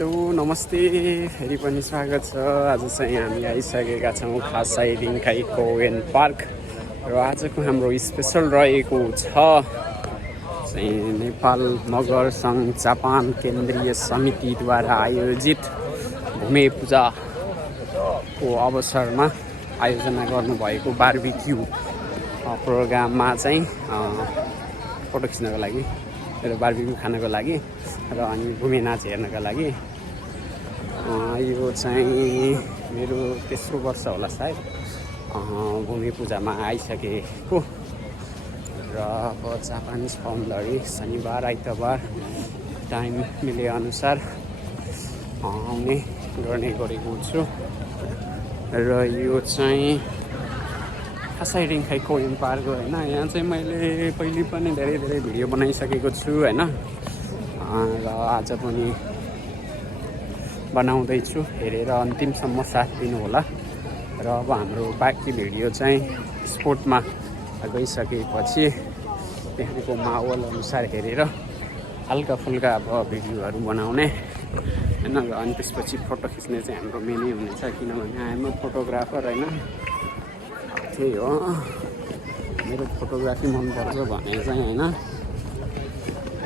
Hello नमस्ते फेरि पनि स्वागत छ। आज चाहिँ हामी आइसकेका छौँ खासै रिङखाई कोवेन पार्क र आजको हाम्रो स्पेसल रहेको छ चाहिँ नेपाल मगर सङ्घ जापान केन्द्रीय समितिद्वारा आयोजित भूमि पूजाको अवसरमा आयोजना गर्नुभएको बार्बिक्यू प्रोग्राममा चाहिँ फोटो खिच्नको लागि र बार्बिक्यू खानको लागि र अनि भूमि नाच हेर्नका लागि यो चाहिँ मेरो तेस्रो वर्ष होला सायद भूमि पूजामा आइसकेको र अब जापानिज फाउन्डरले शनिबार आइतबार टाइम मिले अनुसार आउने गर्ने गरेको छु र यो चाहिँ खासै रिङखाई कोवेन पार्क हो होइन। यहाँ चाहिँ मैले पहिले पनि धेरै भिडियो बनाइसकेको छु होइन र आज पनि बनाउँदैछु। हेरेर अन्तिमसम्म साथ दिनु होला र अब हाम्रो बाँकी भिडियो चाहिँ स्पोर्टमा गइसकेपछि त्यहाँको माहौल अनुसार हेरेर हल्का फुल्का अब भिडियोहरू बनाउने होइन। र अनि त्यसपछि फोटो खिच्ने चाहिँ हाम्रो मेनै हुनेछ किनभने हामी फोटोग्राफर होइन। त्यही हो मेरो फोटोग्राफी मनपर्छ भने चाहिँ होइन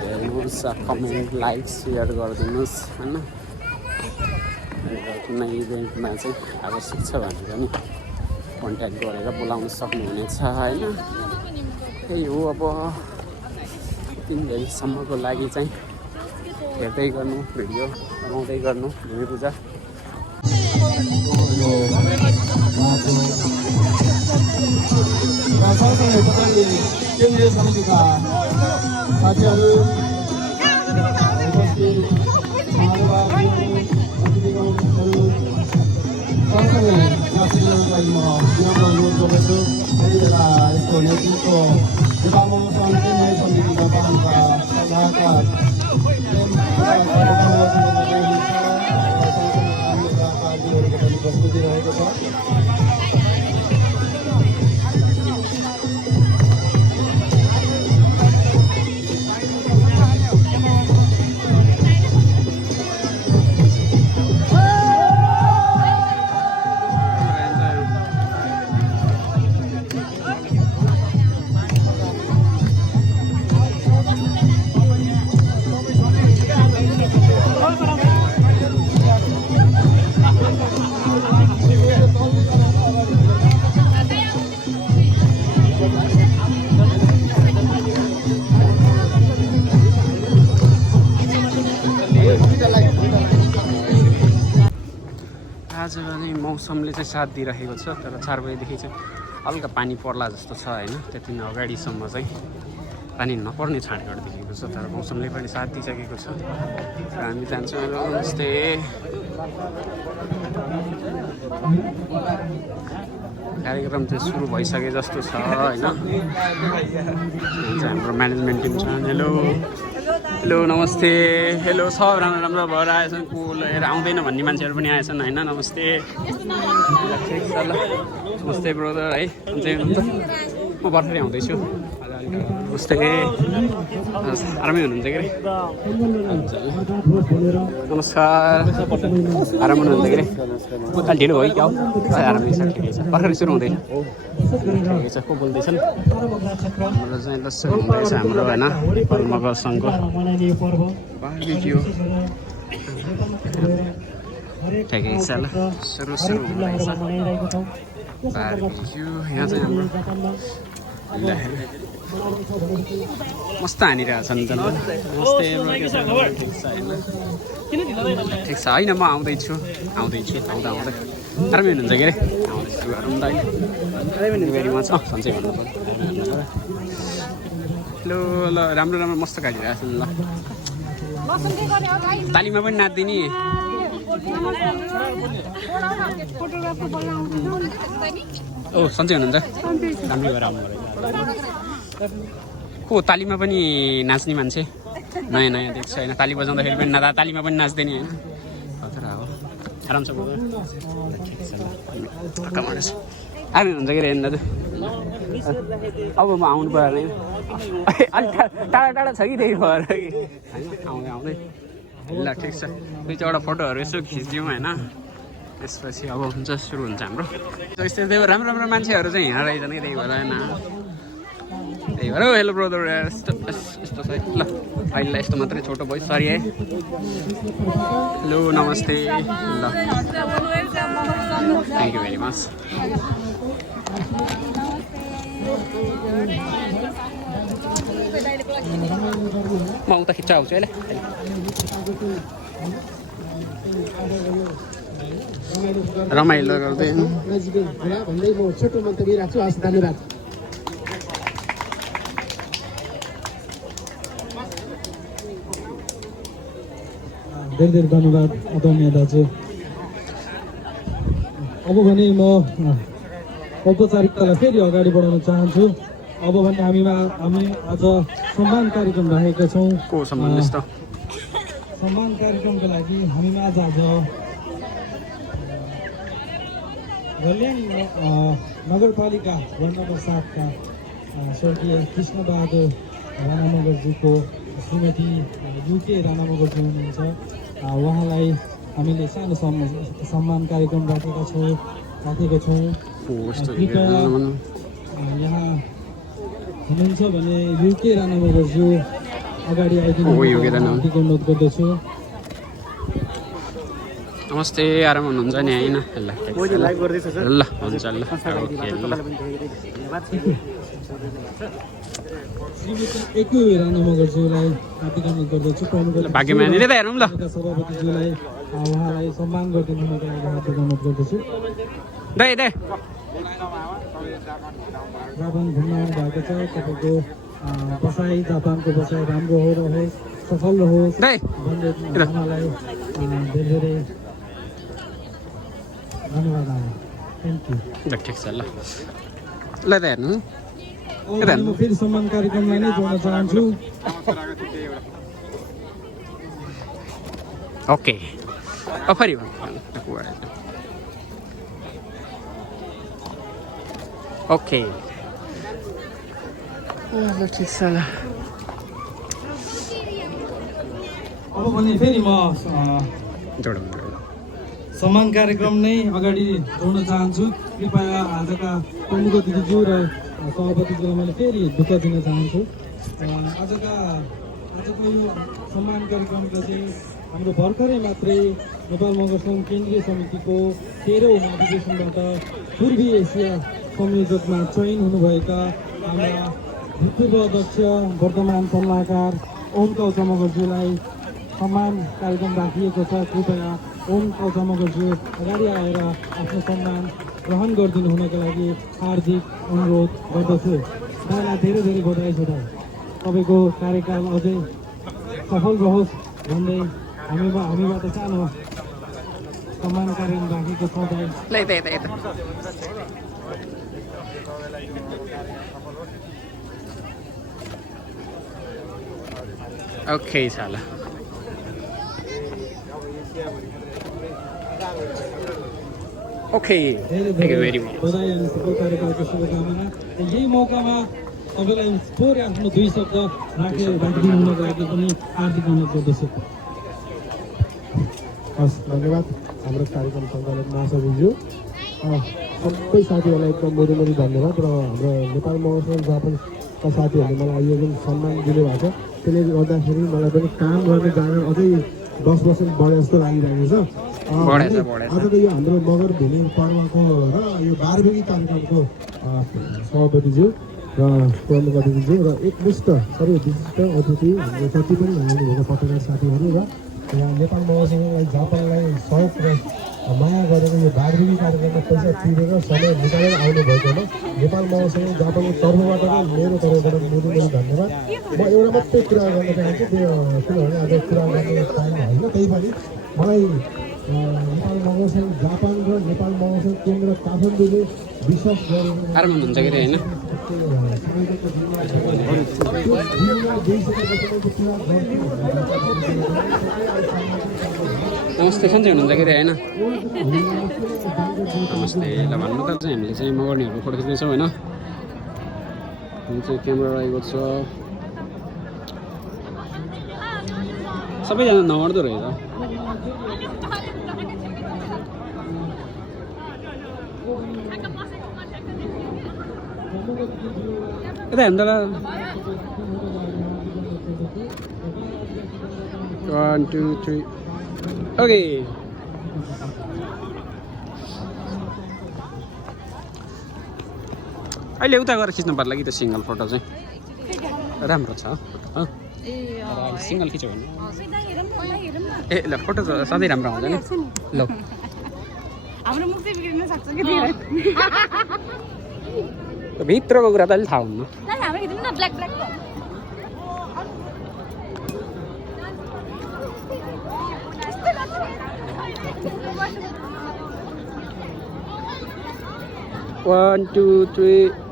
हेर्नुहोस्, कमेन्ट लाइक सेयर गरिदिनुहोस् होइन। कुनै इभेन्टमा चाहिँ आवश्यक छ भने पनि कन्ट्याक्ट गरेर बोलाउन सक्नुहुनेछ होइन। त्यही हो अब 3 दिनसम्मको लागि चाहिँ हेर्दै गर्नु भिडियो बनाउँदै गर्नु भूमि पूजा। केन्द्रीय समितिका साथीहरू यसको नेतृत्व नेपाल केन्द्रीय समिति जापानका सल्लाहकार प्रस्तुति रहेको छ। आज चाहिँ मौसमले चाहिँ साथ दिइरहेको छ तर 4 बजेदेखि चाहिँ हल्का पानी पर्ला जस्तो छ होइन। त्यति नै अगाडिसम्म चाहिँ पानी नपर्ने छाँटकाँट देखेको छ तर मौसमले पनि साथ दिइसकेको छ र हामी जान्छौँ। नमस्ते कार्यक्रम चाहिँ सुरु भइसके जस्तो छ होइन। हाम्रो म्यानेजमेन्ट टिम छ। हेलो हेलो नमस्ते हेलो सब राम्रो भएर आएछन्। को लिएर आउँदैन भन्ने मान्छेहरू पनि आएछन् होइन। नमस्ते ठिक छ ल नमस्ते ब्रदर है हुन्छ म भर्खरै आउँदैछु। नमस्ते आरामै हुनुहुन्छ के अरे नमस्कार आराम हुनुहुन्छ के अरे अलि ढिलो भयो क्या हो आरामै छ ठिकै छ भर्खरै सुरु हुँदैन ठिकै छ। को बोल्दैछन् हाम्रो चाहिँ दर्शक हुँदैछ हाम्रो होइन नेपाल मगर सङ्घको बार्बिक्यू ठिकै छ ल सुरु हुँदैछ बार्बिक्यू। यहाँ चाहिँ हाम्रो मस्त हानिरहेछ नि त। नमस्ते ठिक छ होइन ठिक छ होइन म आउँदैछु आउँदा आरामै हुनुहुन्छ के अरे आउँदैछु गरौँ त अहिले भेरी मच सन्चै भन्नु हेलो ल राम्रो मस्त खाइदिरहेछ नि ल। तालीमा पनि नाच्दिने ओ सन्चै हुनुहुन्छ राम्रै भएर आउनु को तालीमा पनि नाच्ने मान्छे नयाँ देख्छ होइन। ताली बजाउँदाखेरि पनि तालीमा पनि नाच्दैन होइन। खतरा हो आराम छ आरामै हुन्छ कि रेन दाजु। अब म आउनु पऱ्यो अलिक टाढा छ कि त्यही भएर कि होइन आउँदै ल ठिक छ दुई चारवटा फोटोहरू यसो खिचिदिउँ होइन त्यसपछि अब हुन्छ सुरु हुन्छ हाम्रो यस्तै त्यही राम्रो राम्रो मान्छेहरू चाहिँ यहाँ रहेछन् कि त्यही भएर होइन त्यही भएर हेलो ब्रदर यस्तो यस्तो छ ल अहिले यस्तो मात्रै छोटो भयो सरी है हेलो नमस्ते ल थ्याङ्क यू भेरी मच म उता खिच्चा आउँछु है ल रमाइलो गर्दै छोटो मन्तव्य राख्छु हस् धन्यवाद धेरै धेरै धन्यवाद आदरणीय दाजु अब भने म औपचारिकतालाई फेरि अगाडि बढाउन चाहन्छु अब भने हामी आज सम्मान कार्यक्रम राखेका छौँ सम्मान कार्यक्रमको लागि हामीमा आज घल्याङ नगरपालिका वार्ड नम्बर 7 का स्वर्गीय कृष्णबहादुर राणा मगरजीको श्रीमती युके राणा मगरजी हुनुहुन्छ उहाँलाई हामीले सानो सम्मान कार्यक्रम राखेका छौँ कृपया यहाँ हुनुहुन्छ भने युके राणा मगरज्यू अगाडि आइदिनु हार्दिक अनुरोध गर्दछु नमस्ते आराम हुनुहुन्छ नि होइन ल हुन्छ ल श्रीमती एकु राणा मगरज्यूलाई हार्दिक अनुरोध गर्दछु भाग्यमानी त हेरौँ ल सभापतिज्यूलाई उहाँलाई सम्मान गरिदिनुको लागि हार्दिक अनुरोध गर्दछु जापान घुम्न आउनु भएको छ तपाईँको बसाइ जापानको बसाइ राम्रो हो रहोस् सफल रहोस् भन्दै उहाँलाई धेरै धेरै धन्यवाद थ्याङ्क यू ठिक छ ल ल त हेर्नु म फेरि सम्मान कार्यक्रमलाई नै जोड्न चाहन्छु ओके फेरि ओके ल ठिक छ ल अब भने फेरि म सम्मान कार्यक्रम नै अगाडि जोड्न चाहन्छु कृपया आजका प्रमुख अतिथिज्यू र सभापतिज्यूलाई मैले फेरि दुःख दिन चाहन्छु आजको यो सम्मान कार्यक्रमको चाहिँ हाम्रो भर्खरै मात्रै नेपाल मगर सङ्घ केन्द्रीय समितिको 13औं महाधिवेशनबाट पूर्वी एसिया संयोजकमा चयन हुनुभएका हाम्रा भूतपूर्व अध्यक्ष वर्तमान सल्लाहकार ओम कौचा मगरज्यूलाई सम्मान कार्यक्रम राखिएको छ कृपया ओम कौचा मगरज्यू अगाडि आएर आफ्नो सम्मान ग्रहण गरिदिनु हुनको लागि हार्दिक अनुरोध गर्दछु तपाईँलाई धेरै धेरै बधाई छ तपाईँको कार्यकाल अझै सफल रहोस् भन्दै हामीबाट सानो सम्मान कार्यक्रम राखेको छौँ ओके साला okay thank you very much बधाई अनि सफल कार्यकालको शुभकामना यही मौकामा तपाईँलाई थोरै आफ्नो 2 शब्द राखिदिनु हुनको लागि पनि हार्दिक अनुरोध गर्दछु हस् धन्यवाद हाम्रो कार्यक्रम सञ्चालक महासचिवज्यू सबै साथीहरूलाई एकदम मोरी धन्यवाद र हाम्रो नेपाल मगर जापानका साथीहरूले मलाई यो जुन सम्मान दिनुभएको छ त्यसले गर्दाखेरि मलाई पनि काम गर्ने जाँगर अझै 10% बढे जस्तो लागिरहेको छ आजको यो हाम्रो मगर भूमि पर्वको र यो 12 कार्यक्रमको सभापतिज्यू र प्रमुख अतिथिज्यू र एकमुष्ट सबै विशिष्ट अतिथि हाम्रो जति पनि हुनुभएको पत्रकार साथीहरू र नेपाल मगर जापानलाई सहयोग र माया गरेर यो 12 कार्यक्रममा पैसा तिरेर समय निकालेर आउनुभएकोमा नेपाल मगर जापानको तर्फबाट र मेरो तर्फबाट मोरी धन्यवाद म एउटा मात्रै कुरा गर्न चाहन्छु किनभने आज कुरा गर्ने टाइम होइन त्यही पनि मलाई नेपाल मगर जापान र नेपाल मगर केन्द्र काठमाडौँले विश्वास गरेर आराम हुनुहुन्छ कि होइन नमस्ते सन्चै हुनुहुन्छ कि होइन नमस्ते ल भन्नु त चाहिँ हामीले चाहिँ मगर्नेहरू फोटो खिच्दैछौँ होइन जुन चाहिँ क्यामेरा रहेको छ सबैजना नमर्दो रहेछ यता हेर्नु त 1 2 3 ओके अहिले उता गएर खिच्नु पर्ला कि त सिङ्गल फोटो चाहिँ राम्रो छ फोटो सिङ्गल खिच्यो भने ए ल फोटो त सधैँ राम्रो आउँछ नि ल हाम्रो मुख चाहिँ बिग्रिन सक्छ कि भित्रको कुरा त अलिक थाहा हुन्न हाम्रो खिच्नु न black black 1 2 3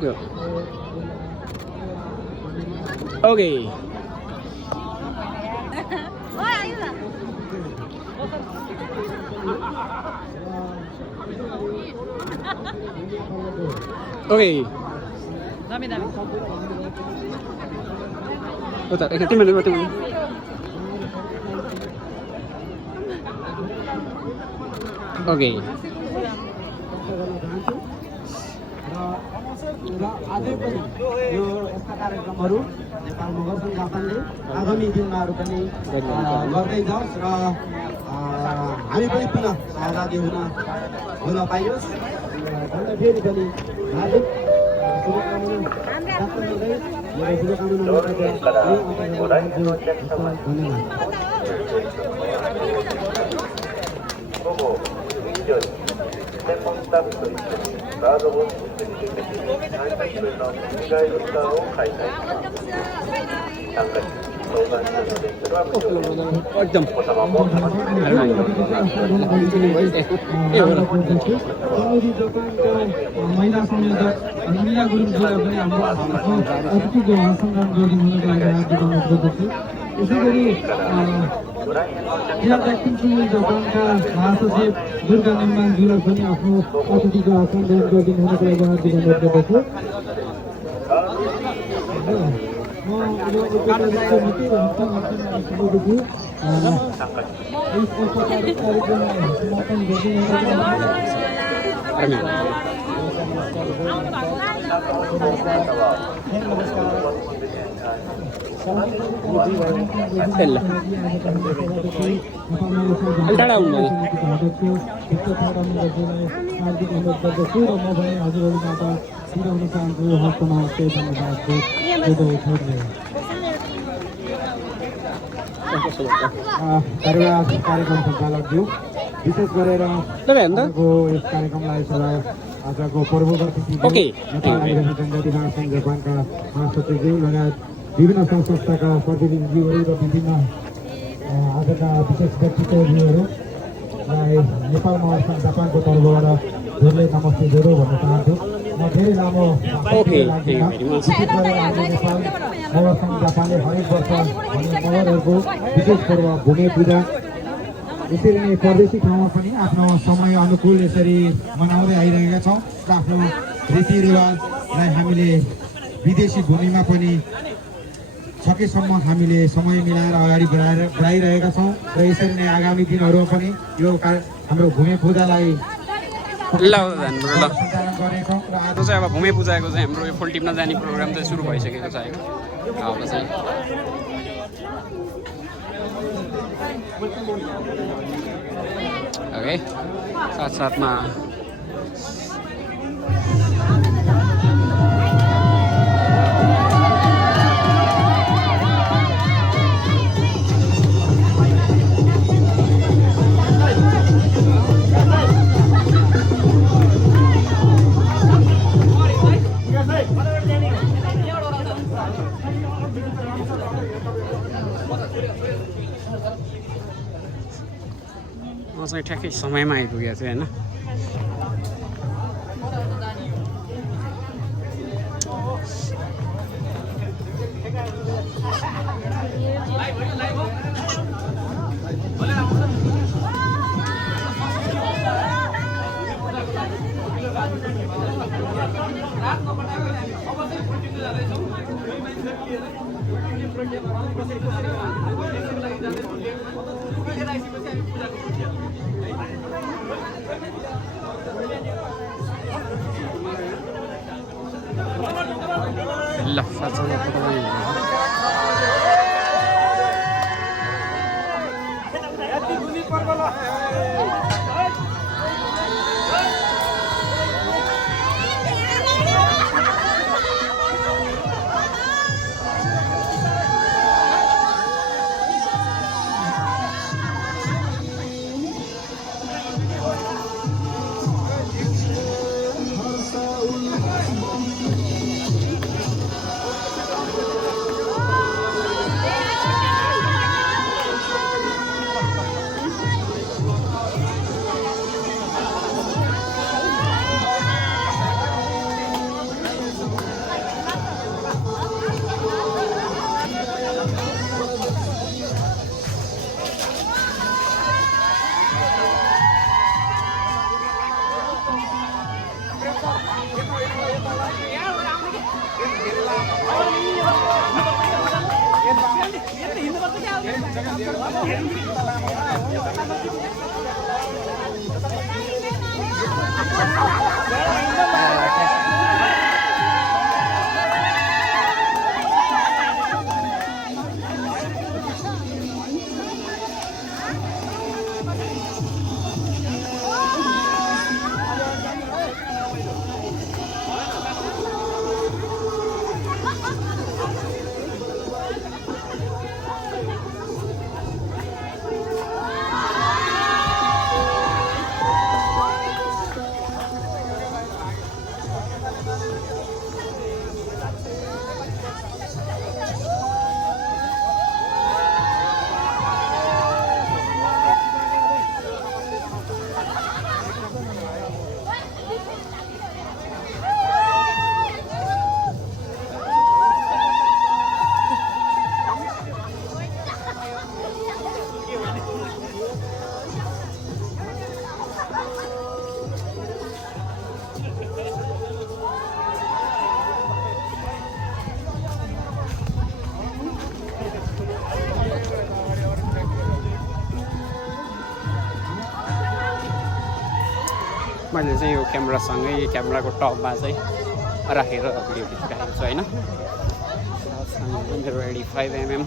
go okay okay dami udah timbal okay र अझै पनि यो यस्ता कार्यक्रमहरू नेपालमा गर्छन् जापानले आगामी दिनमाहरू पनि गर्दै जाओस् र हामी पनि पुनः सहभागी हुन पाइयोस् भन्दा फेरि पनि हार्दिक एकदम महिला संयोजक मिना गुरुङज्यूलाई पनि हाम्रो अतिथिको सम्मान गरिदिनुको लागि हार्दिक अनुरोध गर्दछु यसै गरी जापानका महासचिव दुर्गा निम्बाङज्यूलाई पनि आफ्नो अतिथिको आसन ग्रहण गरिदिनुको लागि हार्दिक अनुरोध गर्दछु कार्यक्रम सञ्चालकज्यू विशेष गरेर यस कार्यक्रमलाई आजको पूर्ववर्ती जनजाति महासङ्घ जापानका महासचिवज्यू लगायत विभिन्न सङ्घ संस्थाका प्रतिनिधिज्यूहरू र विभिन्न आजका विशेष व्यक्तित्वज्यूहरूलाई नेपाल महासङ्घ जापानको तर्फबाट धेरै नमस्ते धेरै भन्न चाहन्छु म धेरै लामो विशेष गरेर हाम्रो नेपाल महासङ्घ जापानले हरेक वर्ष नगरहरूको विशेष पर्व भूमि पूजा यसरी नै परदेशी ठाउँमा पनि आफ्नो समय अनुकूल यसरी मनाउँदै आइरहेका छौँ र आफ्नो रीतिरिवाजलाई हामीले विदेशी भूमिमा पनि सकेसम्म हामीले समय मिलाएर अगाडि बढाइरहेका छौँ र यसरी नै आगामी दिनहरूमा पनि यो हाम्रो भूमि पूजालाई सञ्चालन गरेका छौँ र आज चाहिँ अब भूमि पूजाको चाहिँ हाम्रो यो फुल टिप्न जाने प्रोग्राम चाहिँ सुरु भइसकेको छ अब चाहिँ ओके साथसाथमा म चाहिँ ठ्याक्कै समयमा आइपुगेको थिएँ होइन ल साँच्चै फोटो पनि मैले चाहिँ यो क्यामेरासँगै क्यामेराको टपमा चाहिँ राखेर भिडियो खिचिरहेको छु होइन। मेरो 85mm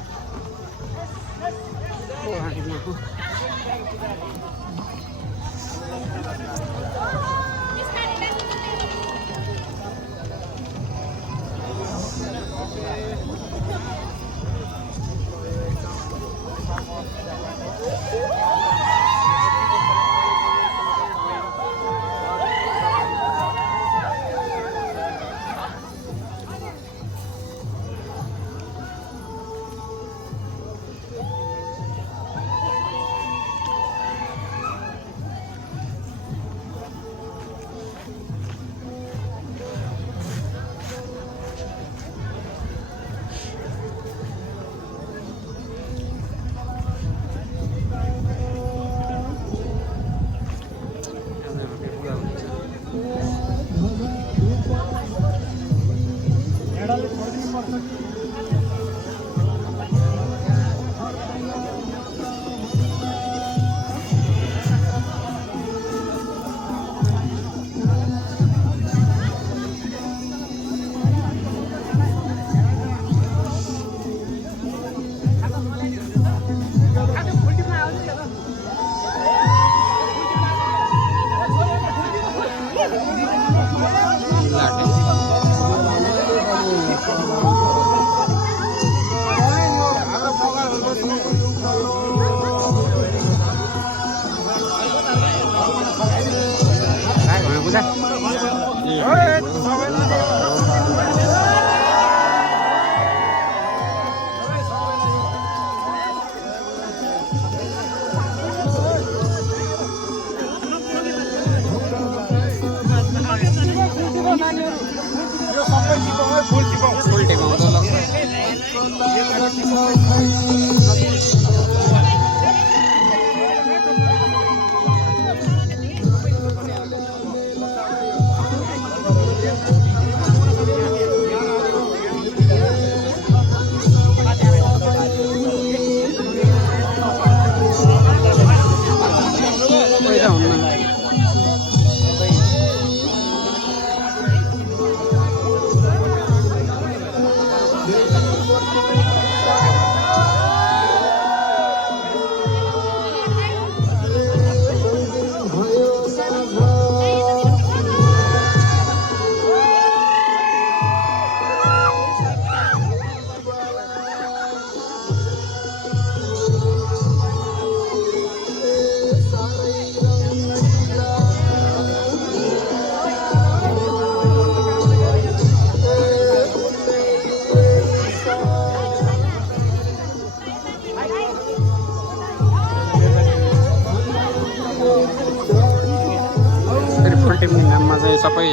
टिप्ने नाममा चाहिँ सबै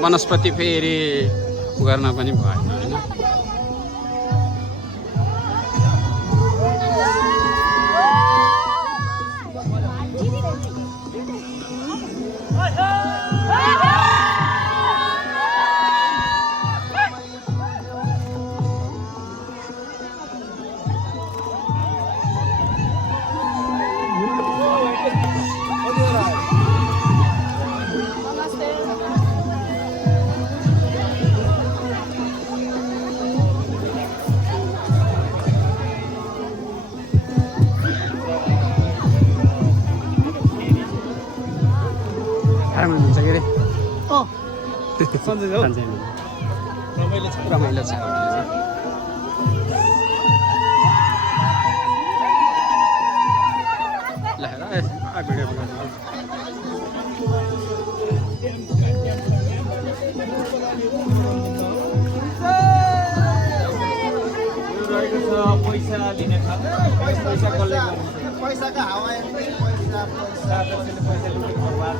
वनस्पति फेरि गर्न पनि भएन होइन। हुन्छ के अरे रमाइलो छ भिडियो पैसा दिने पैसाको हावा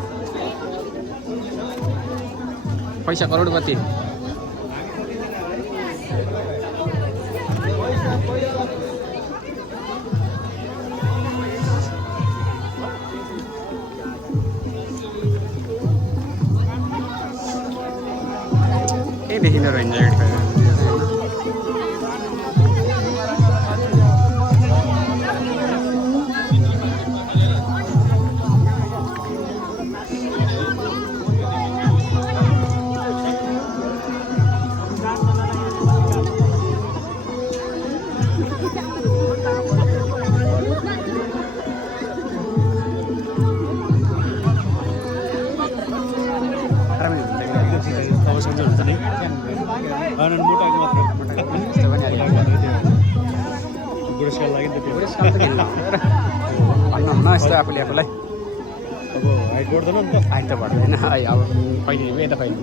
पैसा करोडपति केही देखिँदो रहेछ यस्तो आफूले आफूलाई अब हाइट बढ्दैन नि त हाइट त बढ्दैन है अब कहिले यता कहिले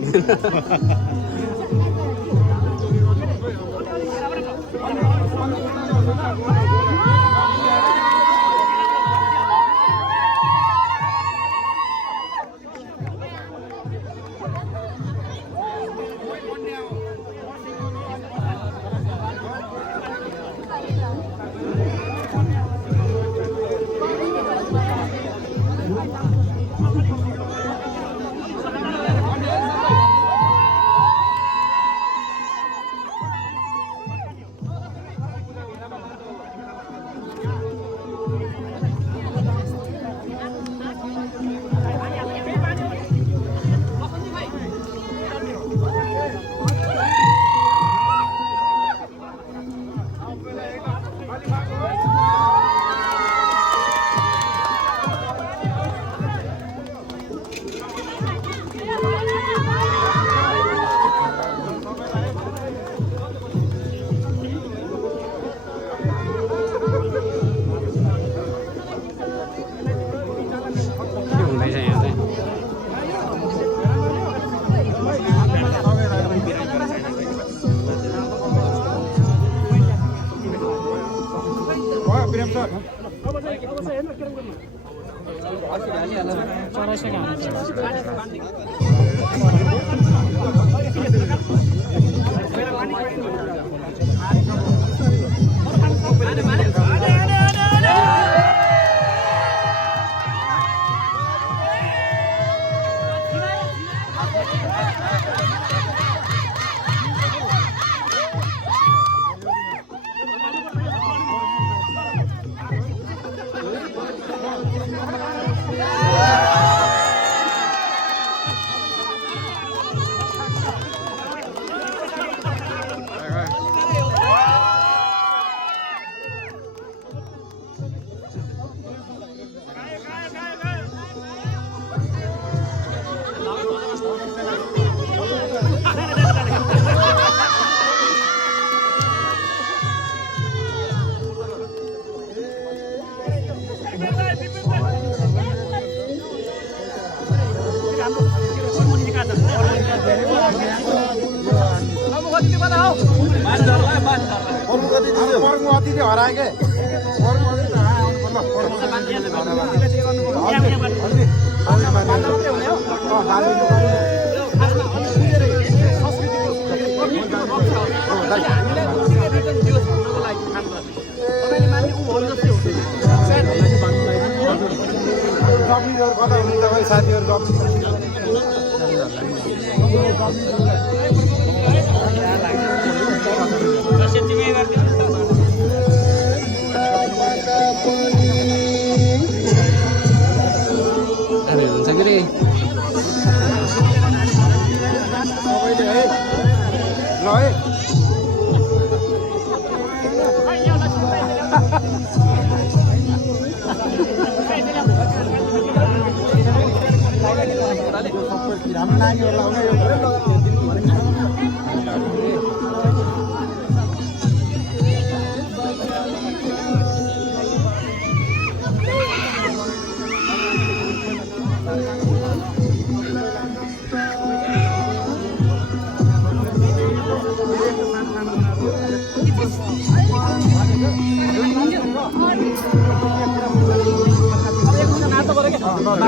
हराए सब्जीहरू कता हुनुहुन्छ भाइ साथीहरू हुन्छ कि रे तपाईँले है ल है हाम्रो नानीहरूलाई आउने यो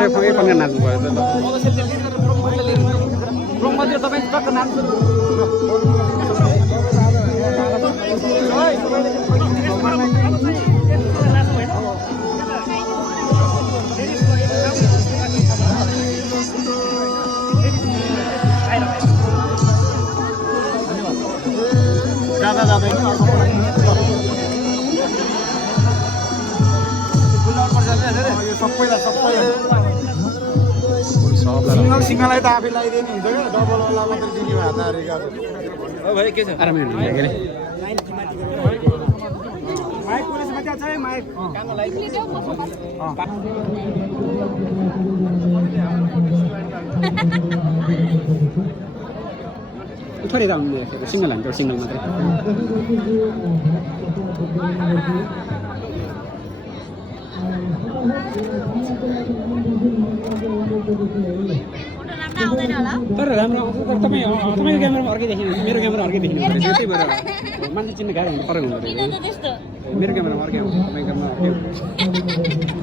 एकपल्ट नाच्नु भयो त सिङ्गलाई त आफै लगाइदिनु हुन्छ क्या डबलवाला मात्रै दिने भए त आरामै हुनुहुन्छ के अरे थोरै त आउनु सिङ्गल हान्छ सिङ्गल मात्रै तर राम्रो आउँछ तर तपाईँको क्यामेरामा अर्कै देखिनु मेरो क्यामेरा अर्कै देखिनु त्यही भएर मान्छे चिन्ने गाह्रो हुन्छ फरक हुँदो रहेछ मेरो क्यामेरामा अर्कै आउँछ तपाईँको क्यामेरा अर्कै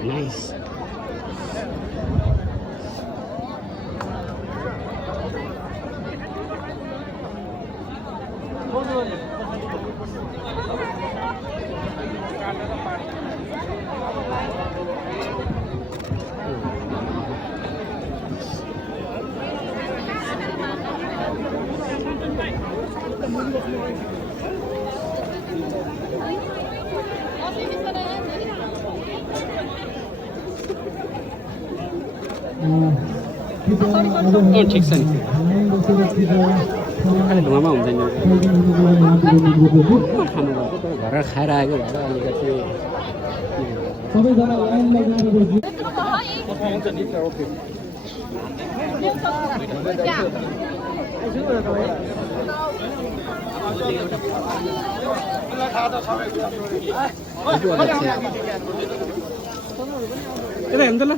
Nice. ठिक छ नि खालि धुवामा हुन्छ नि खानुपर्छ घर खाएर आएको भएर अलिकति यता हेर्नु त ल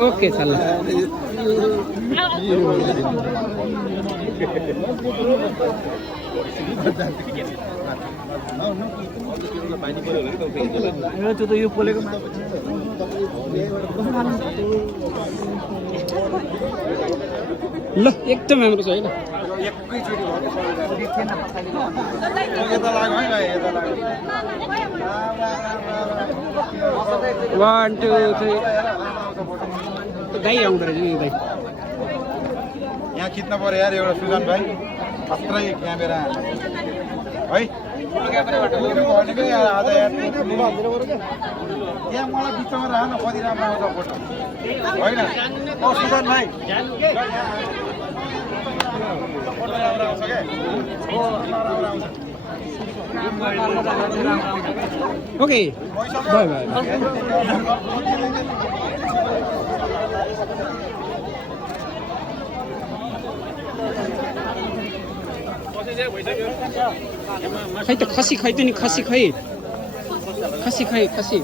ओके चल त्यो त यो पोलेको ल एकदम राम्रो छ होइन वान टू थ्री दाइ आउँदो रहेछ नि दाइ यहाँ खिच्न पर्यो यार एउटा सुजन भाइ खत्रै क्यामेरा है यहाँ मलाई बिचमा राख न कति राम्रो आउँछ फोटो होइन सुजन भाइ ओके बाय बाय खै त खसी खै त नि खसी खै खसी खै खसी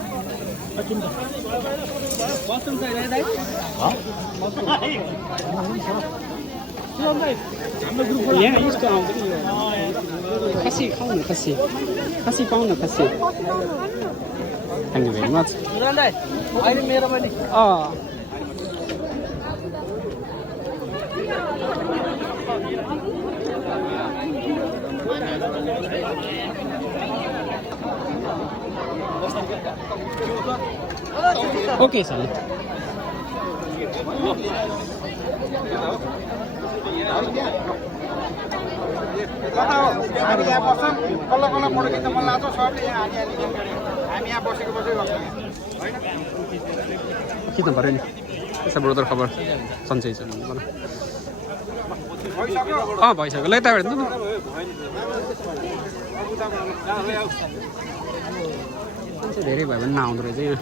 यहाँ यस्तो आउँदैन खसी खाऊ न खसी खसी पाऊ न खसी thank you very much okay sir कता हो हामी यहाँ बस्छौँ कल्ल कल्ल फोटो खिच्न मन लाग्छ सबले यहाँ हालिहाली हामी यहाँ बसेको बसेको गर्छौँ होइन खिच्नु पऱ्यो नि यसो ब्रोदर खबर सन्चै छ भइसक्यो ल यताबाट हेर्नु न मान्छे धेरै भयो भने नआउँदो रहेछ यहाँ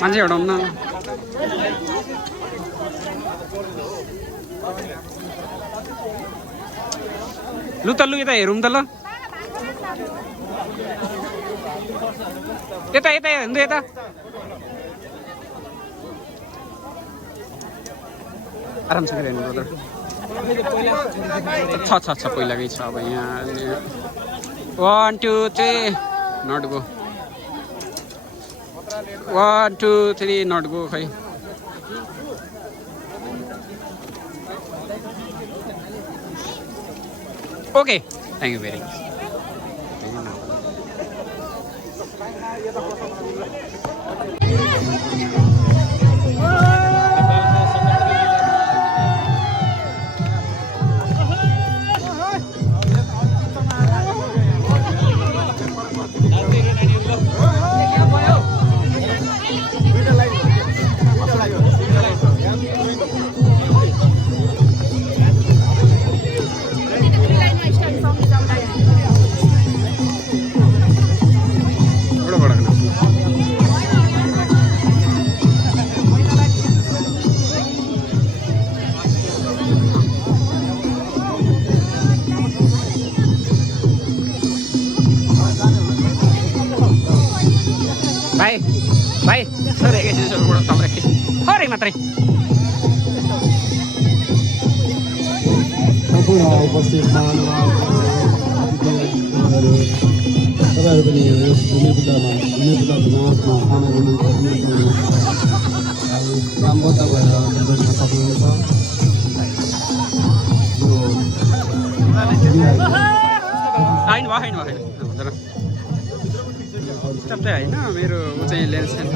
मान्छे हटाउनु न लु त लु यता हेरौँ त ल यता यता हेर्नु यता आरामसँग हेर्नु ब्रदर छ पहिलाकै छ अब यहाँ 1 2 3 नट गो 1 2 3 नट गो खै okay thank you very much भाइ सर एकैछिन सरबाट तपाईँ एकैछिन हरे मात्रै उपस्थित तपाईँहरू पनि यस भूमिपुत्रमा नाचमा सामेल हुनुहुन्छ कामबद्ध भएर बस्न सक्नुहुन्छ होइन स्टप चाहिँ होइन मेरो ऊ चाहिँ लेन्स छैन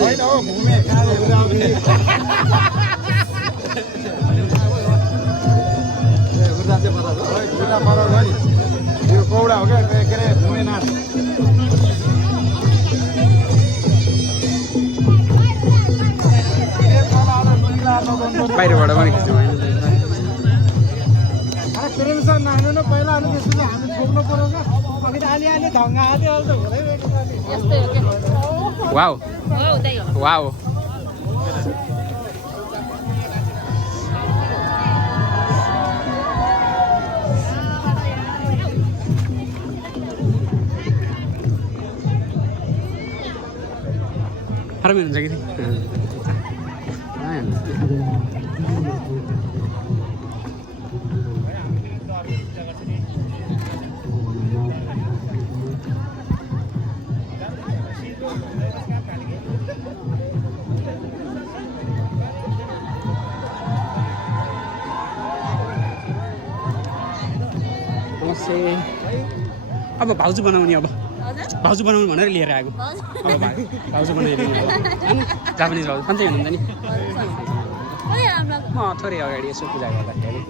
होइन हो घुमे यो कौडा हो क्या के अरे घुमे नाच बाहिरबाट पनि खिच्नु नाच्नु न पहिला अनि त्यसपछि हामी छोड्नु पर्यो क्या अघि त अलि ढङ्गा आयो त हुँदै वाउ वाउ हरामी हुन्छ कि अब भाउजू बनाउने अब भाउजू बनाउनु भनेर लिएर आएको अब भाउजू बनाएर जापानिज भाउजू सन्चै हुनुहुन्छ नि थोरै अगाडि यसो पूजा गर्दाखेरि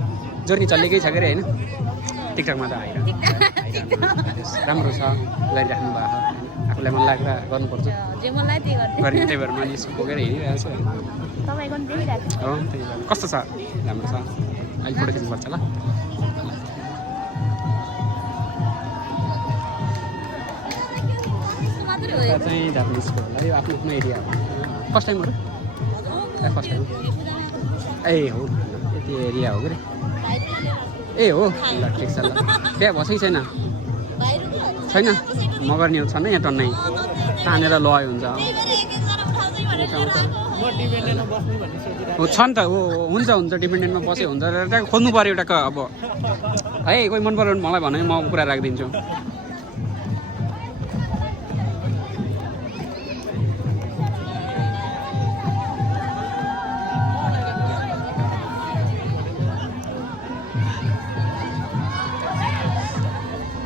जोर्नी चल्लेकै छ के अरे होइन टिकटकमा त राम्रो छ गरिराख्नु भएको आफूलाई मन लाग्दा गर्नुपर्छ जे मन लाग्यो त्यही गर्दै गरी त्यही भएर मैले बोकेर हिँडिरहेको छु तपाईँको पनि देखिरहेको छु हो त्यही भएर कस्तो छ राम्रो छ अहिले फोटो खिच्नुपर्छ ल यस्तो मात्रै हो यता चाहिँ जापानिजको होला यो आफ्नो आफ्नो एरिया हो फर्स्ट टाइम हो र फर्स्ट टाइम ए हो यति एरिया हो कि ए हो ल ठिक छ ल बिहा भएको छैन छैन मगर्नेहरू छन् यहाँ टन्नै तानेर लय हुन्छ हो छ नि त हो हुन्छ डिपेन्डेन्टमा बसे हुन्छ त्यहाँ खोज्नु पऱ्यो एउटा अब है कोही मन पऱ्यो भने मलाई भने म कुरा राखिदिन्छु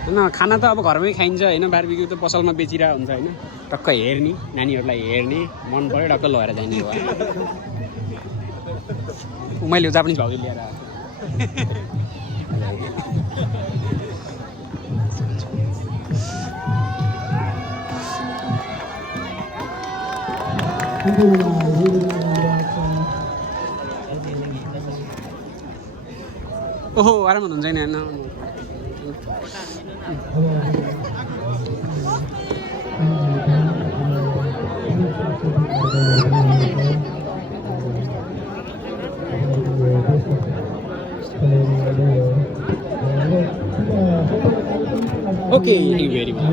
होइन खाना त अब घरमै खाइन्छ होइन बारबिक्यू त पसलमा बेचिरहेको हुन्छ होइन टक्क हेर्ने नानीहरूलाई हेर्ने मन पऱ्यो टक्क लगाएर जाने हो मैले जापानिज भाउजू ल्याएर ओहो आराम हुनुहुन्छ नि होइन Okay, thank you very much.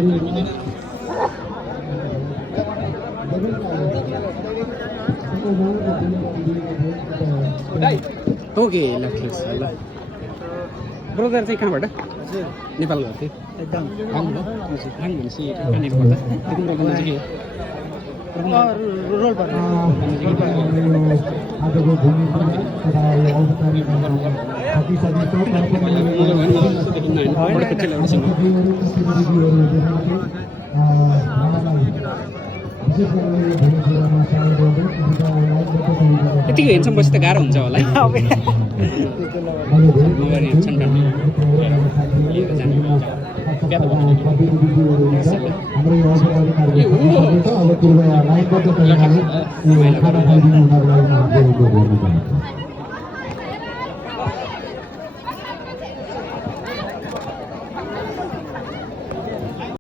Okay, ल ठिक छ ल ब्रदर चाहिँ कहाँबाट नेपाल गएको थियो एकदम भनेपछि कहाँनिर पर्दा तिम्रो भन्दा चाहिँ यतिको हेर्छौँ बसी त गाह्रो हुन्छ होला हाम्रो